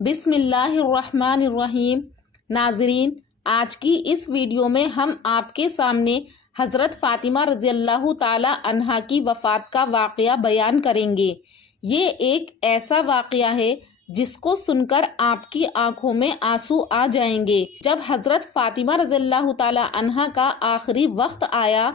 بسم اللہ الرحمن الرحیم۔ ناظرین، آج کی اس ویڈیو میں ہم آپ کے سامنے حضرت فاطمہ رضی اللہ تعالی عنہا کی وفات کا واقعہ بیان کریں گے۔ یہ ایک ایسا واقعہ ہے جس کو سن کر آپ کی آنکھوں میں آنسو آ جائیں گے۔ جب حضرت فاطمہ رضی اللہ تعالی عنہا کا آخری وقت آیا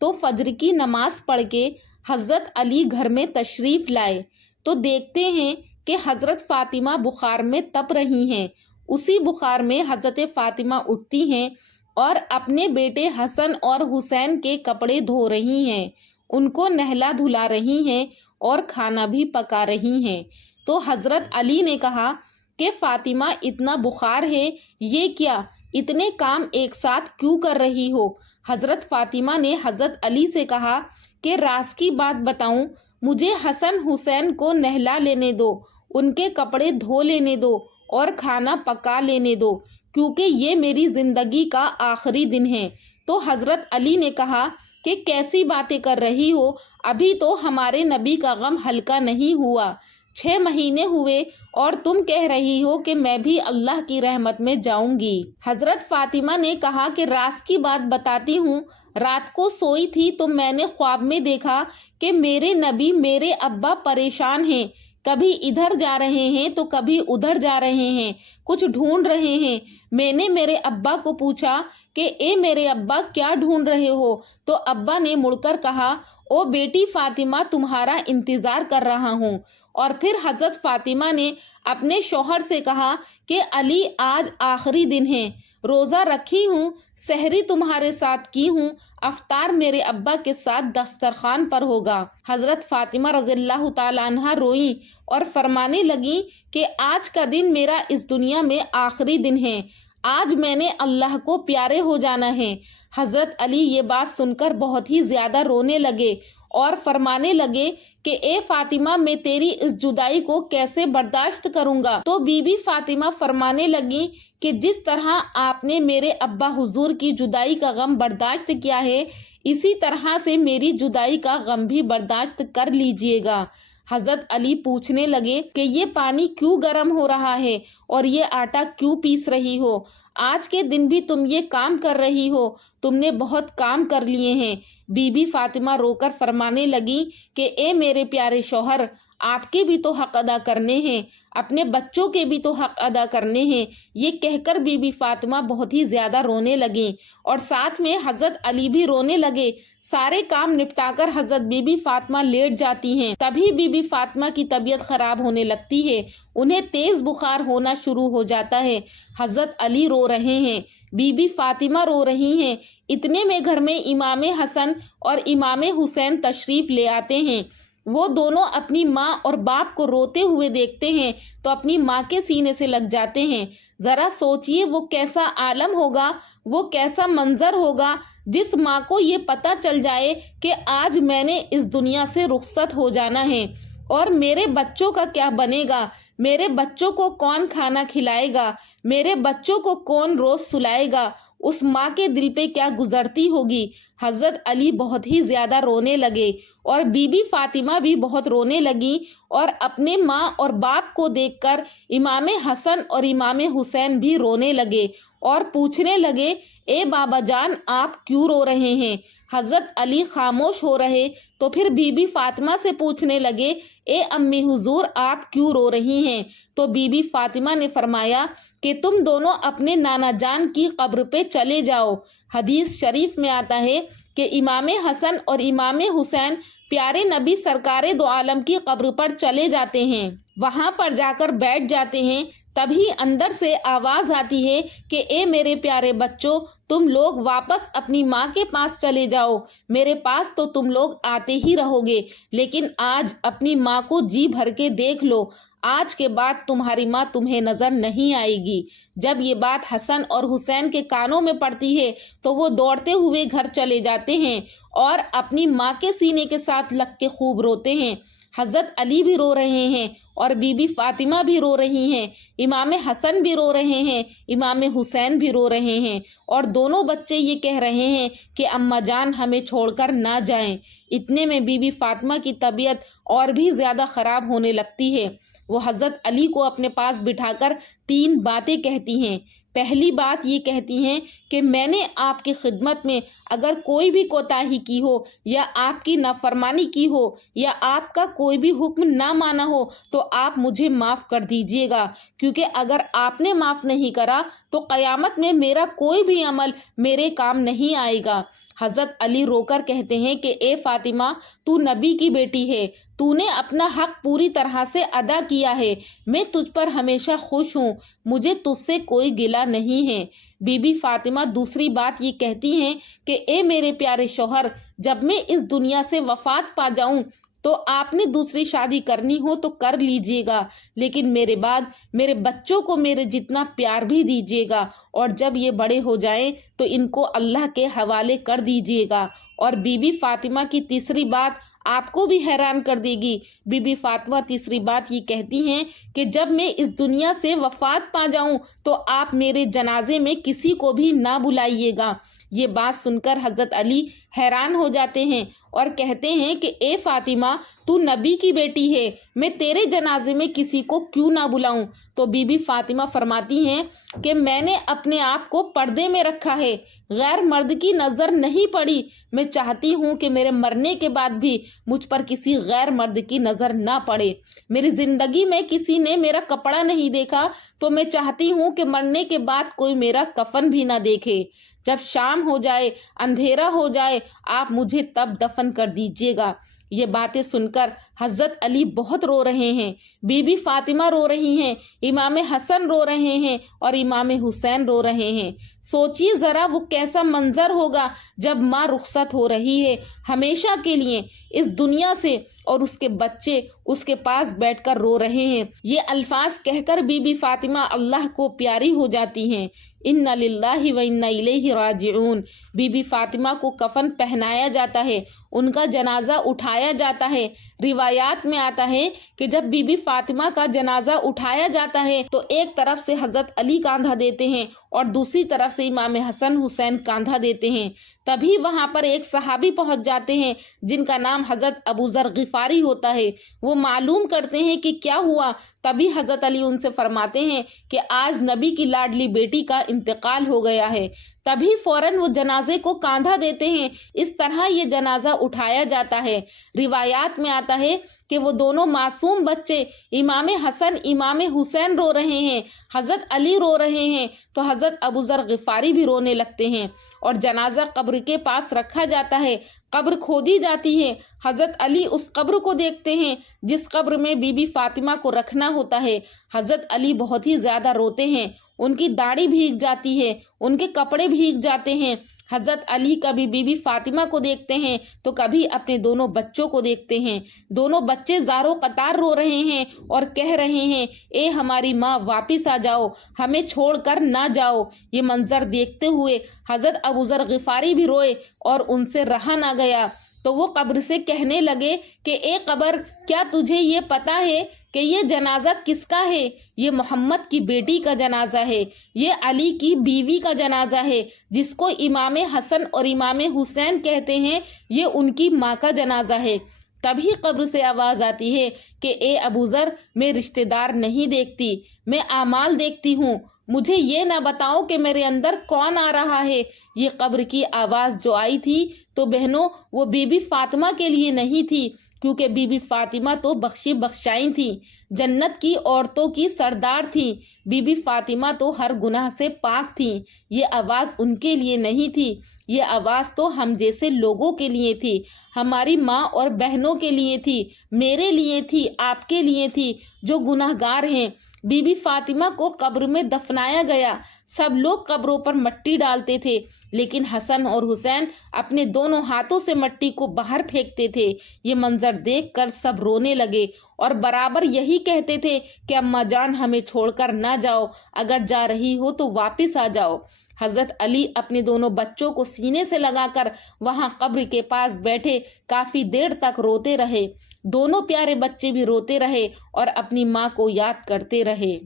تو فجر کی نماز پڑھ کے حضرت علی گھر میں تشریف لائے تو دیکھتے ہیں کہ حضرت فاطمہ بخار میں تپ رہی ہیں۔ اسی بخار میں حضرت فاطمہ اٹھتی ہیں اور اپنے بیٹے حسن اور حسین کے کپڑے دھو رہی ہیں، ان کو نہلا دھلا رہی ہیں اور کھانا بھی پکا رہی ہیں۔ تو حضرت علی نے کہا کہ فاطمہ اتنا بخار ہے، یہ کیا اتنے کام ایک ساتھ کیوں کر رہی ہو؟ حضرت فاطمہ نے حضرت علی سے کہا کہ راز کی بات بتاؤں، مجھے حسن حسین کو نہلا لینے دو، ان کے کپڑے دھو لینے دو اور کھانا پکا لینے دو، کیونکہ یہ میری زندگی کا آخری دن ہے۔ تو حضرت علی نے کہا کہ کیسی باتیں کر رہی ہو، ابھی تو ہمارے نبی کا غم ہلکا نہیں ہوا، 6 مہینے ہوئے اور تم کہہ رہی ہو کہ میں بھی اللہ کی رحمت میں جاؤں گی۔ حضرت فاطمہ نے کہا کہ راز کی بات بتاتی ہوں، رات کو سوئی تھی تو میں نے خواب میں دیکھا کہ میرے نبی میرے ابا پریشان ہیں، کبھی ادھر جا رہے ہیں تو کبھی ادھر جا رہے ہیں، کچھ ڈھونڈ رہے ہیں۔ میں نے میرے ابا کو پوچھا کہ اے میرے ابا کیا ڈھونڈ رہے ہو؟ تو ابا نے مڑ کر کہا، او بیٹی فاطمہ تمہارا انتظار کر رہا ہوں۔ اور پھر حضرت فاطمہ نے اپنے شوہر سے کہا کہ علی آج آخری دن ہے، روزہ رکھی ہوں، سحری تمہارے ساتھ کی ہوں، افطار میرے ابا کے ساتھ دسترخوان پر ہوگا۔ حضرت فاطمہ رضی اللہ تعالی عنہا روئیں اور فرمانے لگیں کہ آج کا دن میرا اس دنیا میں آخری دن ہے، آج میں نے اللہ کو پیارے ہو جانا ہے۔ حضرت علی یہ بات سن کر بہت ہی زیادہ رونے لگے اور فرمانے لگے کہ اے فاطمہ میں تیری اس جدائی کو کیسے برداشت کروں گا؟ تو بی بی فاطمہ فرمانے لگیں کہ جس طرح آپ نے میرے ابا حضور کی جدائی کا غم برداشت کیا ہے، اسی طرح سے میری جدائی کا غم بھی برداشت کر لیجئے گا۔ حضرت علی پوچھنے لگے کہ یہ پانی کیوں گرم ہو رہا ہے اور یہ آٹا کیوں پیس رہی ہو؟ آج کے دن بھی تم یہ کام کر رہی ہو، تم نے بہت کام کر لیے ہیں۔ بی بی فاطمہ رو کر فرمانے لگیں کہ اے میرے پیارے شوہر، آپ کے بھی تو حق ادا کرنے ہیں، اپنے بچوں کے بھی تو حق ادا کرنے ہیں۔ یہ کہہ کر بی بی فاطمہ بہت ہی زیادہ رونے لگیں اور ساتھ میں حضرت علی بھی رونے لگے۔ سارے کام نپٹا کر حضرت بی بی فاطمہ لیٹ جاتی ہیں، تبھی بی بی فاطمہ کی طبیعت خراب ہونے لگتی ہے، انہیں تیز بخار ہونا شروع ہو جاتا ہے۔ حضرت علی رو رہے ہیں، بی بی فاطمہ رو رہی ہیں، اتنے میں گھر میں امام حسن اور امام حسین تشریف لے آتے ہیں۔ وہ دونوں اپنی ماں اور باپ کو روتے ہوئے دیکھتے ہیں تو اپنی ماں کے سینے سے لگ جاتے ہیں۔ ذرا سوچئے وہ کیسا عالم ہوگا، وہ کیسا منظر ہوگا جس ماں کو یہ پتہ چل جائے کہ آج میں نے اس دنیا سے رخصت ہو جانا ہے، اور میرے بچوں کا کیا بنے گا، میرے بچوں کو کون کھانا کھلائے گا، میرے بچوں کو کون روز سلائے گا، اس ماں کے دل پہ کیا گزرتی ہوگی۔ حضرت علی بہت ہی زیادہ رونے لگے اور بی بی فاطمہ بھی بہت رونے لگیں اور اپنے ماں اور باپ کو دیکھ کر امام حسن اور امام حسین بھی رونے لگے اور پوچھنے لگے، اے بابا جان آپ کیوں رو رہے ہیں؟ حضرت علی خاموش ہو رہے تو پھر بی بی فاطمہ سے پوچھنے لگے، اے امی حضور آپ کیوں رو رہی ہیں؟ تو بی بی فاطمہ نے فرمایا کہ تم دونوں اپنے نانا جان کی قبر پہ چلے جاؤ۔ حدیث شریف میں آتا ہے کہ امام حسن اور امام حسین پیارے نبی سرکار دو عالم کی قبر پر چلے جاتے ہیں، وہاں پر جا کر بیٹھ جاتے ہیں۔ تبھی اندر سے آواز آتی ہے کہ اے میرے پیارے بچوں، تم لوگ واپس اپنی ماں کے پاس چلے جاؤ، میرے پاس تو تم لوگ آتے ہی رہو گے، لیکن آج اپنی ماں کو جی بھر کے دیکھ لو، آج کے بعد تمہاری ماں تمہیں نظر نہیں آئے گی۔ جب یہ بات حسن اور حسین کے کانوں میں پڑتی ہے تو وہ دوڑتے ہوئے گھر چلے جاتے ہیں اور اپنی ماں کے سینے کے ساتھ لگ کے خوب روتے ہیں۔ حضرت علی بھی رو رہے ہیں اور بی بی فاطمہ بھی رو رہی ہیں، امام حسن بھی رو رہے ہیں، امام حسین بھی رو رہے ہیں، اور دونوں بچے یہ کہہ رہے ہیں کہ اماں جان ہمیں چھوڑ کر نہ جائیں۔ اتنے میں بی بی فاطمہ کی طبیعت اور بھی زیادہ خراب ہونے لگتی ہے، وہ حضرت علی کو اپنے پاس بٹھا کر 3 باتیں کہتی ہیں۔ پہلی بات یہ کہتی ہیں کہ میں نے آپ کی خدمت میں اگر کوئی بھی کوتاہی کی ہو یا آپ کی نافرمانی کی ہو یا آپ کا کوئی بھی حکم نہ مانا ہو تو آپ مجھے معاف کر دیجیے گا، کیونکہ اگر آپ نے معاف نہیں کرا تو قیامت میں میرا کوئی بھی عمل میرے کام نہیں آئے گا۔ حضرت علی رو کر کہتے ہیں کہ اے فاطمہ، تو نبی کی بیٹی ہے، تو نے اپنا حق پوری طرح سے ادا کیا ہے، میں تجھ پر ہمیشہ خوش ہوں، مجھے تجھ سے کوئی گلہ نہیں ہے۔ بی بی فاطمہ دوسری بات یہ کہتی ہیں کہ اے میرے پیارے شوہر، جب میں اس دنیا سے وفات پا جاؤں تو آپ نے دوسری شادی کرنی ہو تو کر لیجئے گا، لیکن میرے بعد میرے بچوں کو میرے جتنا پیار بھی دیجئے گا، اور جب یہ بڑے ہو جائیں تو ان کو اللہ کے حوالے کر دیجئے گا۔ اور بی بی فاطمہ کی تیسری بات آپ کو بھی حیران کر دے گی۔ بی بی فاطمہ تیسری بات یہ کہتی ہیں کہ جب میں اس دنیا سے وفات پا جاؤں تو آپ میرے جنازے میں کسی کو بھی نہ بلائیے گا۔ یہ بات سن کر حضرت علی حیران ہو جاتے ہیں اور کہتے ہیں کہ اے فاطمہ، تو نبی کی بیٹی ہے، میں تیرے جنازے میں کسی کو کیوں نہ بلاؤں؟ تو بی بی فاطمہ فرماتی ہیں کہ میں نے اپنے آپ کو پردے میں رکھا ہے، غیر مرد کی نظر نہیں پڑی، میں چاہتی ہوں کہ میرے مرنے کے بعد بھی مجھ پر کسی غیر مرد کی نظر نہ پڑے۔ میری زندگی میں کسی نے میرا کپڑا نہیں دیکھا تو میں چاہتی ہوں کہ مرنے کے بعد کوئی میرا کفن بھی نہ دیکھے۔ جب شام ہو جائے، اندھیرا ہو جائے، آپ مجھے تب دفن کر دیجیے گا۔ یہ باتیں سن کر حضرت علی بہت رو رہے ہیں، بی بی فاطمہ رو رہی ہیں، امام حسن رو رہے ہیں اور امام حسین رو رہے ہیں۔ سوچیے ذرا وہ کیسا منظر ہوگا جب ماں رخصت ہو رہی ہے ہمیشہ کے لیے اس دنیا سے، اور اس کے بچے اس کے پاس بیٹھ کر رو رہے ہیں۔ یہ الفاظ کہہ کر بی بی فاطمہ اللہ کو پیاری ہو جاتی ہیں۔ انا للہ و انا الیہ راجعون۔ بی بی فاطمہ کو کفن پہنایا جاتا ہے، ان کا جنازہ اٹھایا جاتا ہے۔ روایات میں آتا ہے کہ جب بی بی فاطمہ کا جنازہ اٹھایا جاتا ہے تو ایک طرف سے حضرت علی کاندھا دیتے ہیں اور دوسری طرف سے امام حسن حسین کاندھا دیتے ہیں۔ تبھی وہاں پر ایک صحابی پہنچ جاتے ہیں جن کا نام حضرت ابو ذر غفاری ہوتا ہے۔ وہ معلوم کرتے ہیں کہ کیا ہوا۔ تبھی حضرت علی ان سے فرماتے ہیں کہ آج نبی کی لاڈلی بیٹی کا انتقال ہو گیا ہے۔ تبھی فوراً وہ جنازے کو کاندھا دیتے ہیں۔ اس طرح یہ جنازہ اٹھایا جاتا ہے۔ روایات میں آتا ہے کہ وہ دونوں معصوم بچے امام حسن امام حسین رو رہے ہیں، حضرت علی رو رہے ہیں تو حضرت ابو ذر غفاری بھی رونے لگتے ہیں، اور جنازہ قبر کے پاس رکھا جاتا ہے۔ قبر کھودی جاتی ہے، حضرت علی اس قبر کو دیکھتے ہیں جس قبر میں بی بی فاطمہ کو رکھنا ہوتا ہے۔ حضرت علی بہت ہی زیادہ روتے ہیں، ان کی داڑھی بھیگ جاتی ہے، ان کے کپڑے بھیگ جاتے ہیں۔ حضرت علی کبھی بی بی فاطمہ کو دیکھتے ہیں تو کبھی اپنے دونوں بچوں کو دیکھتے ہیں۔ دونوں بچے زاروں قطار رو رہے ہیں اور کہہ رہے ہیں اے ہماری ماں، واپس آ جاؤ، ہمیں چھوڑ کر نہ جاؤ۔ یہ منظر دیکھتے ہوئے حضرت ابو ذر غفاری بھی روئے اور ان سے رہا نہ گیا، تو وہ قبر سے کہنے لگے کہ اے قبر، کیا تجھے یہ پتا ہے کہ یہ جنازہ کس کا ہے؟ یہ محمد کی بیٹی کا جنازہ ہے، یہ علی کی بیوی کا جنازہ ہے، جس کو امام حسن اور امام حسین کہتے ہیں، یہ ان کی ماں کا جنازہ ہے۔ تبھی قبر سے آواز آتی ہے کہ اے ابو ذر، میں رشتہ دار نہیں دیکھتی، میں اعمال دیکھتی ہوں، مجھے یہ نہ بتاؤ کہ میرے اندر کون آ رہا ہے۔ یہ قبر کی آواز جو آئی تھی تو بہنوں، وہ بی بی فاطمہ کے لیے نہیں تھی، کیونکہ بی بی فاطمہ تو بخشی بخشائی تھی، جنت کی عورتوں کی سردار تھی۔ بی بی فاطمہ تو ہر گناہ سے پاک تھی۔ یہ آواز ان کے لیے نہیں تھی، یہ آواز تو ہم جیسے لوگوں کے لیے تھی، ہماری ماں اور بہنوں کے لیے تھی، میرے لیے تھی، آپ کے لیے تھی، جو گناہ گار ہیں۔ بی بی فاطمہ کو قبر میں دفنایا گیا، سب لوگ قبروں پر مٹی ڈالتے تھے، لیکن حسن اور حسین اپنے دونوں ہاتھوں سے مٹی کو باہر پھینکتے تھے۔ یہ منظر دیکھ کر سب رونے لگے اور برابر یہی کہتے تھے کہ اماں جان، ہمیں چھوڑ کر نہ جاؤ، اگر جا رہی ہو تو واپس آ جاؤ۔ حضرت علی اپنے دونوں بچوں کو سینے سے لگا کر وہاں قبر کے پاس بیٹھے کافی دیر تک روتے رہے۔ دونوں پیارے بچے بھی روتے رہے اور اپنی ماں کو یاد کرتے رہے۔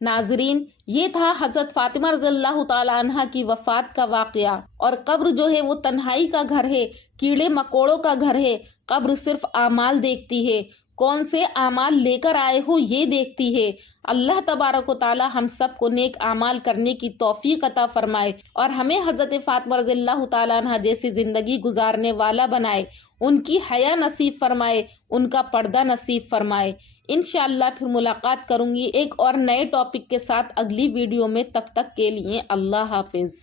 ناظرین، یہ تھا حضرت فاطمہ رضی اللہ تعالی عنہ کی وفات کا واقعہ۔ اور قبر جو ہے وہ تنہائی کا گھر ہے، کیڑے مکوڑوں کا گھر ہے۔ قبر صرف اعمال دیکھتی ہے، کون سے اعمال لے کر آئے ہو یہ دیکھتی ہے۔ اللہ تبارک و تعالی ہم سب کو نیک اعمال کرنے کی توفیق عطا فرمائے اور ہمیں حضرت فاطمہ رضی اللہ تعالیٰ عنہ جیسی زندگی گزارنے والا بنائے، ان کی حیا نصیب فرمائے، ان کا پردہ نصیب فرمائے۔ انشاءاللہ پھر ملاقات کروں گی ایک اور نئے ٹاپک کے ساتھ اگلی ویڈیو میں، تب تک کے لیے اللہ حافظ۔